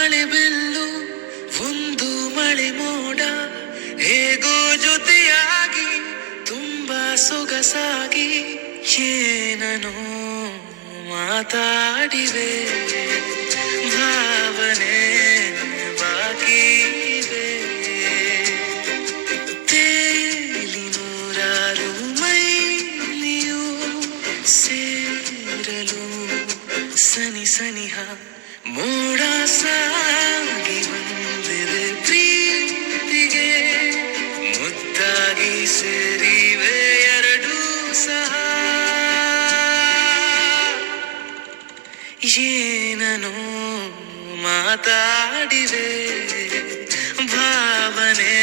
ಮಳೆ ಬಿಲ್ಲು ಒಂದು ಮಳೆ ಮೋಡ ಹೇಗೋ ಜೊತೆಯಾಗಿ ತುಂಬಾ ಸೊಗಸಾಗಿ ಏನನೋ ಮಾತಾಡಿವೆ ಭಾವನೆ ಬಾಕಿ ಇವೆ. ತೇಲಿ ನೂರಾರು ಮೈಲಿಯು ಸೇರಲು ಸನಿ ಸನಿಹ ಮೋಡ ಸಾಗಿ ಬಂದಿದೆ ಪ್ರೀತಿಗೆ ಮುದ್ದಾಗಿ ಸೇರಿವೆ ಎರಡೂ ಸಹ ಏನನೋ ಮಾತಾಡಿವೆ ಭಾವನೆ